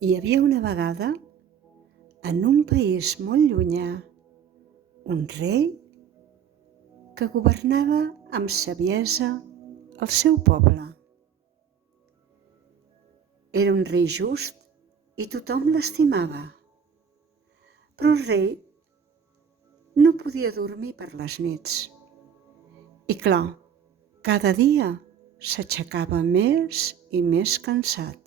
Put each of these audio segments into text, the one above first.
Hi havia una vegada, en un país molt llunyà, un rei que governava amb saviesa el seu poble. Era un rei just i tothom l'estimava, però el rei no podia dormir per les nits. I clar, cada dia s'aixecava més i més cansat.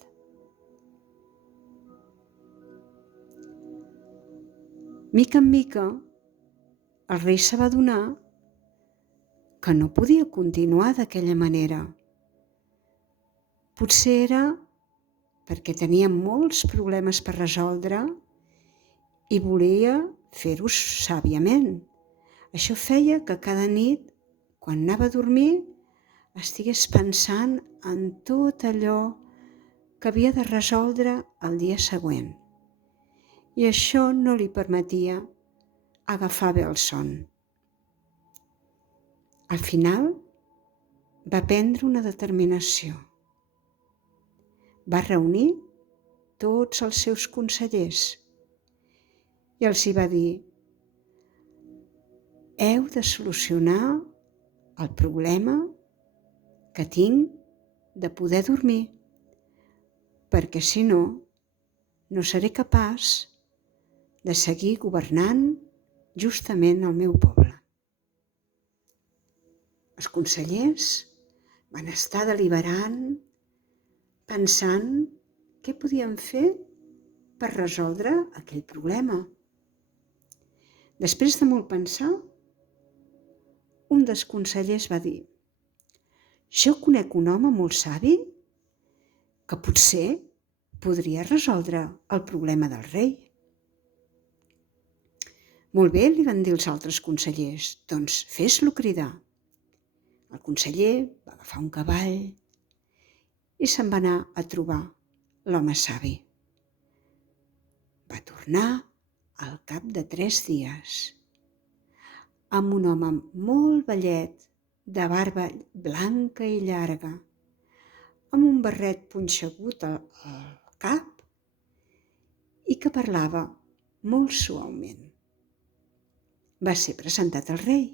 Mica en mica, el rei se va adonar que no podia continuar d'aquella manera. Potser era perquè tenia molts problemes per resoldre i volia fer-ho sàviament. Això feia que cada nit, quan anava a dormir, estigués pensant en tot allò que havia de resoldre el dia següent. I això no li permetia agafar bé el son. Al final, va prendre una determinació. Va reunir tots els seus consellers i els hi va dir: heu de solucionar el problema que tinc de poder dormir, perquè si no, no seré capaç de seguir governant justament el meu poble. Els consellers van estar deliberant, pensant què podien fer per resoldre aquell problema. Després de molt pensar, un dels consellers va dir: jo conec un home molt savi que potser podria resoldre el problema del rei. Molt bé, li van dir els altres consellers, doncs fes-lo cridar. El conseller va agafar un cavall i se'n va anar a trobar l'home savi. Va tornar al cap de 3 dies amb un home molt vellet, de barba blanca i llarga, amb un barret punxegut al cap i que parlava molt suaument. Va ser presentat al rei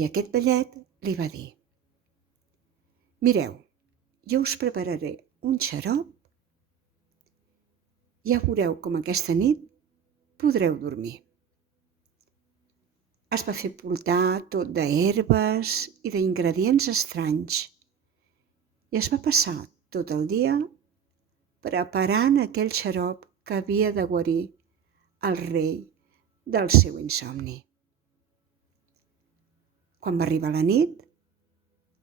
i aquest vellet li va dir: mireu, jo us prepararé un xarop, ja veureu com aquesta nit podreu dormir. Es va fer portar tot d'herbes i d'ingredients estranys i es va passar tot el dia preparant aquell xarop que havia de guarir el rei del seu insomni. Quan va arribar la nit,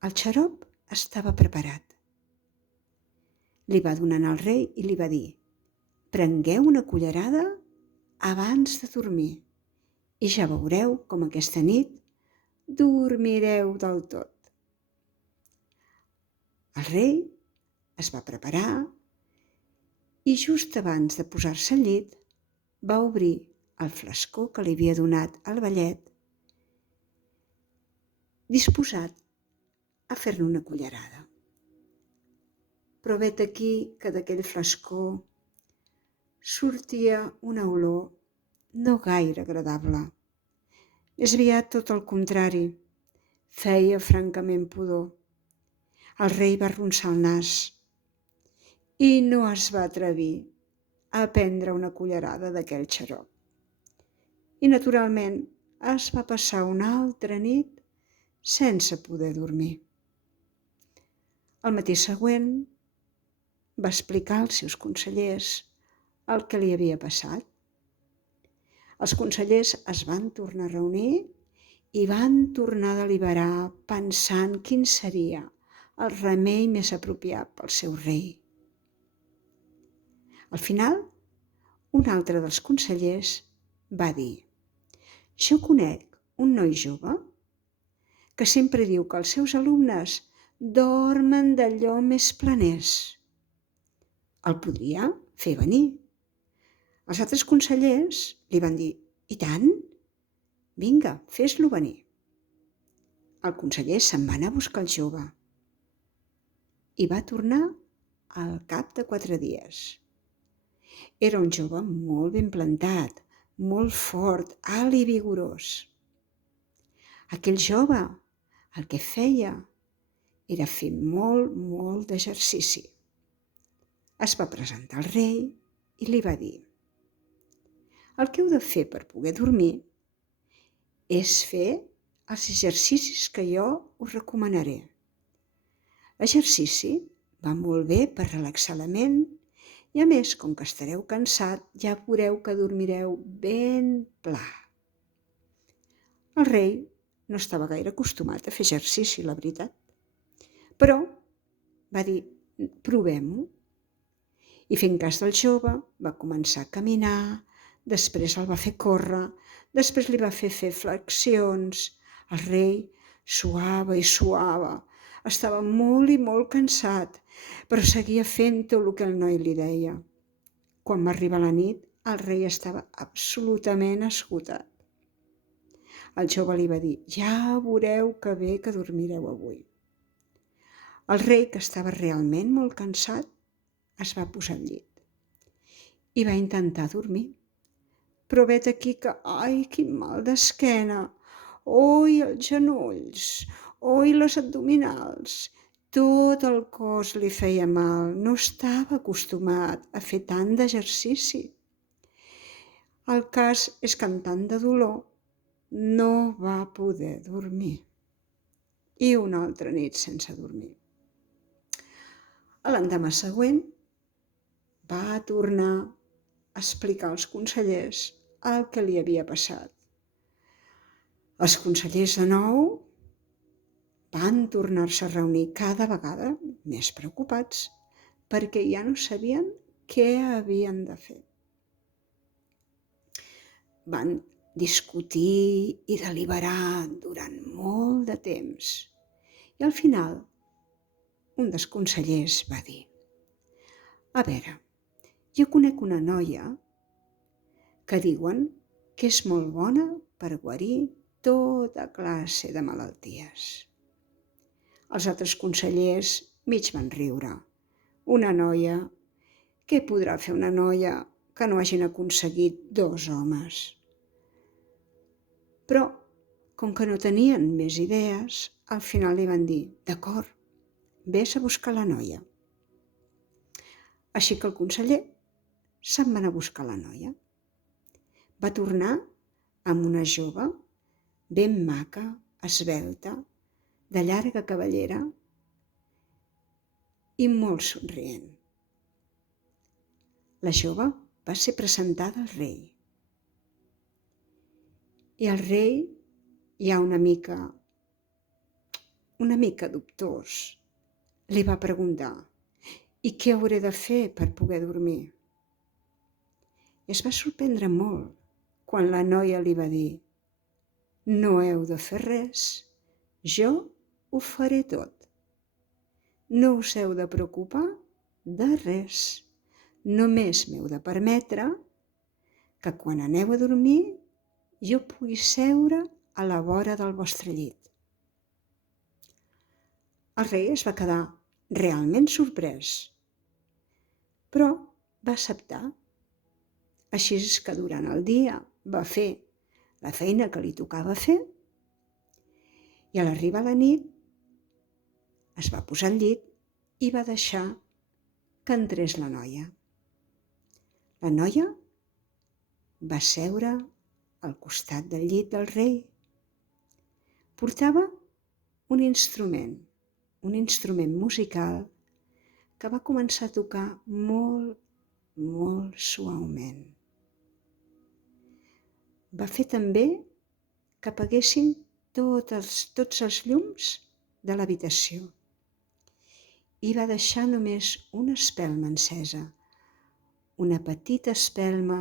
el xarop estava preparat. Li va donar al rei i li va dir: prengueu una cullerada abans de dormir i ja veureu com aquesta nit dormireu del tot. El rei es va preparar i just abans de posar-se al llit va obrir el flascó que li havia donat el vellet, disposat a fer-ne una cullerada. Però vet aquí que d'aquell flascó sortia una olor no gaire agradable. És aviat tot el contrari, feia francament pudor. El rei va arronsar el nas i no es va atrevir a prendre una cullerada d'aquell xarop. I naturalment es va passar una altra nit sense poder dormir. El matí següent va explicar als seus consellers el que li havia passat. Els consellers es van tornar a reunir i van tornar a deliberar pensant quin seria el remei més apropiat pel seu rei. Al final, un altre dels consellers va dir: jo conec un noi jove que sempre diu que els seus alumnes dormen d'allò més planers. El podria fer venir. Els altres consellers li van dir: i tant, vinga, fes-lo venir. El conseller se'n va anar a buscar el jove i va tornar al cap de 4 dies. Era un jove molt ben plantat, molt fort, alt i vigorós. Aquell jove el que feia era fer molt d'exercici. Es va presentar al rei i li va dir: el que heu de fer per poder dormir és fer els exercicis que jo us recomanaré. L'exercici va molt bé per relaxar la ment i a més, com que estareu cansat, ja veureu que dormireu ben pla. El rei no estava gaire acostumat a fer exercici, la veritat, però va dir: provem-ho. I fent cas del jove va començar a caminar, després el va fer córrer, després li va fer flexions. El rei suava i suava, estava molt i molt cansat, però seguia fent tot el que el noi li deia. Quan va arribar la nit, el rei estava absolutament esgotat. El jove li va dir: ja veureu que bé que dormireu avui. El rei, que estava realment molt cansat, es va posar al llit i va intentar dormir. Però vet aquí que, ai, quin mal d'esquena, oi, els genolls, oi, les abdominals, tot el cos li feia mal, no estava acostumat a fer tant d'exercici. El cas és que amb tant de dolor no va poder dormir. I una altra nit sense dormir. L'endemà següent va tornar a explicar als consellers el que li havia passat. Els consellers de nou van tornar-se a reunir cada vegada més preocupats perquè ja no sabien què havien de fer. Van discutir i deliberar durant molt de temps i al final un dels consellers va dir: a veure, jo conec una noia que diuen que és molt bona per guarir tota classe de malalties. Els altres consellers mig van riure. Una noia? Què podrà fer una noia que no hagin aconseguit 2 homes? Però, com que no tenien més idees, al final li van dir: d'acord, vés a buscar la noia. Així que el conseller se'n va anar a buscar la noia. Va tornar amb una jove ben maca, esvelta, de llarga cabellera i molt somrient. La jove va ser presentada al rei. I el rei, ja una mica dubtós, li va preguntar: i què hauré de fer per poder dormir? I es va sorprendre molt quan la noia li va dir: no heu de fer res, jo ho faré tot. No us heu de preocupar de res, només m'heu de permetre que quan aneu a dormir jo pugui seure a la vora del vostre llit. El rei es va quedar realment sorprès, però va acceptar. Així és que durant el dia va fer la feina que li tocava fer i a l'arribar la nit es va posar al llit i va deixar que entrés la noia. La noia va seure al costat del llit del rei. Portava un instrument musical que va començar a tocar molt suaument. Va fer també que apaguessin tots els llums de l'habitació i va deixar només una espelma encesa, una petita espelma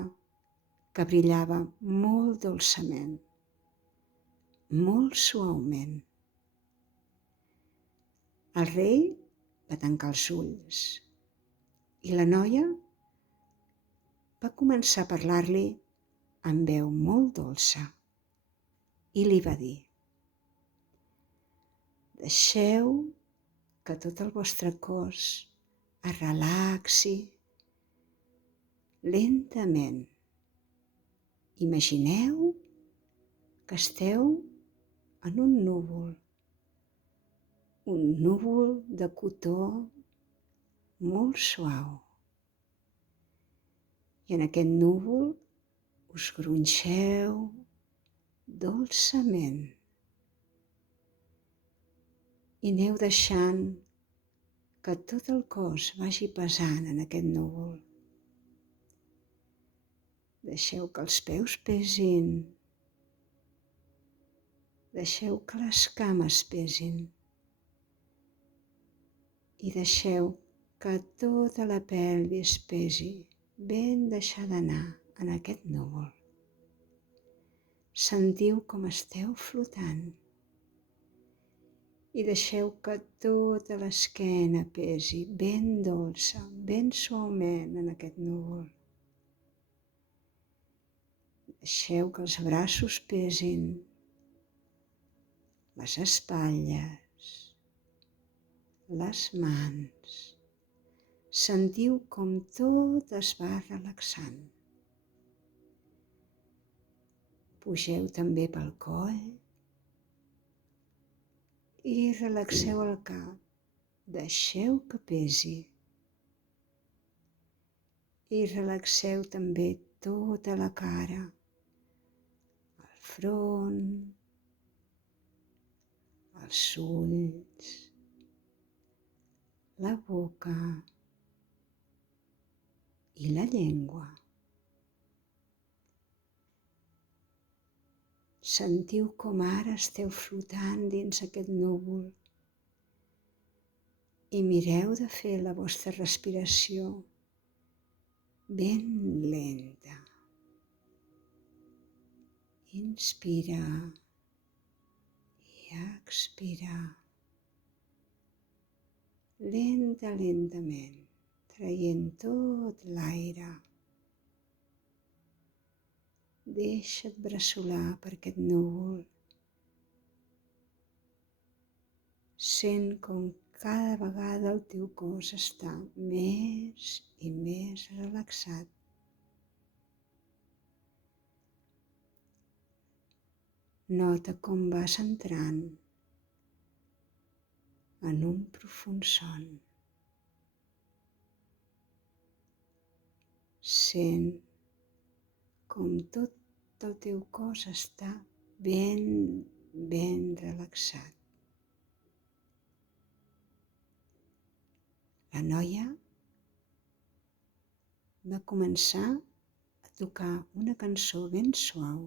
que brillava molt dolçament, molt suaument. El rei va tancar els ulls i la noia va començar a parlar-li amb veu molt dolça i li va dir: deixeu que tot el vostre cos es relaxi lentament. Imagineu que esteu en un núvol de cotó molt suau. I en aquest núvol us gronxeu dolçament i aneu deixant que tot el cos vagi pesant en aquest núvol. Deixeu que els peus pesin. Deixeu que les cames pesin. I deixeu que tota la pelvis pesi, ben deixada anar en aquest núvol. Sentiu com esteu flotant. I deixeu que tota l'esquena pesi ben dolça, ben suaument en aquest núvol. Deixeu que els braços pesin, les espatlles, les mans. Sentiu com tot es va relaxant. Pugeu també pel coll i relaxeu el cap. Deixeu que pesi. I relaxeu també tota la cara, el front, els ulls, la boca i la llengua. Sentiu com ara esteu flotant dins aquest núvol i mireu de fer la vostra respiració ben lenta. Inspira i expira. Lentament, traient tot l'aire. Deixa't bressolar per aquest núvol. Sent com cada vegada el teu cos està més i més relaxat. Nota com vas entrant en un profund son. Sent com tot el teu cos està ben relaxat. La noia va començar a tocar una cançó ben suau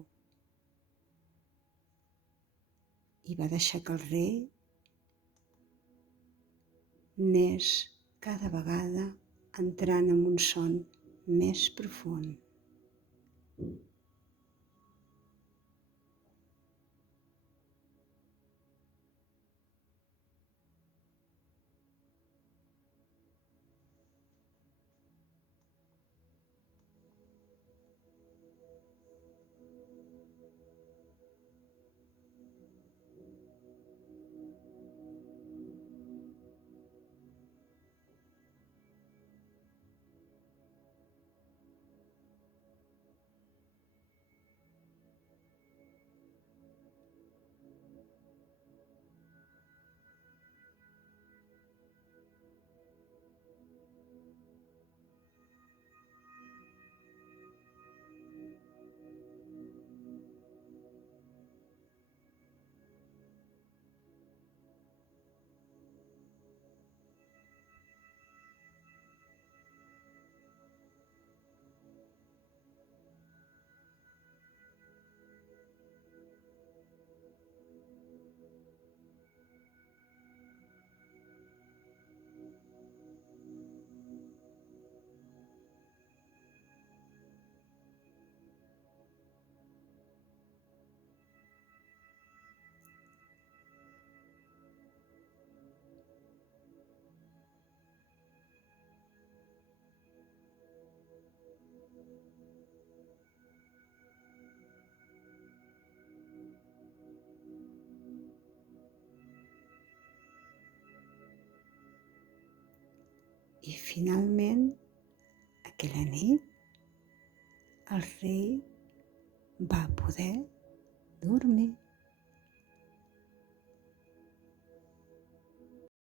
i va deixar que el rei anés cada vegada entrant en un son més profund. I finalment, aquella nit, el rei va poder dormir.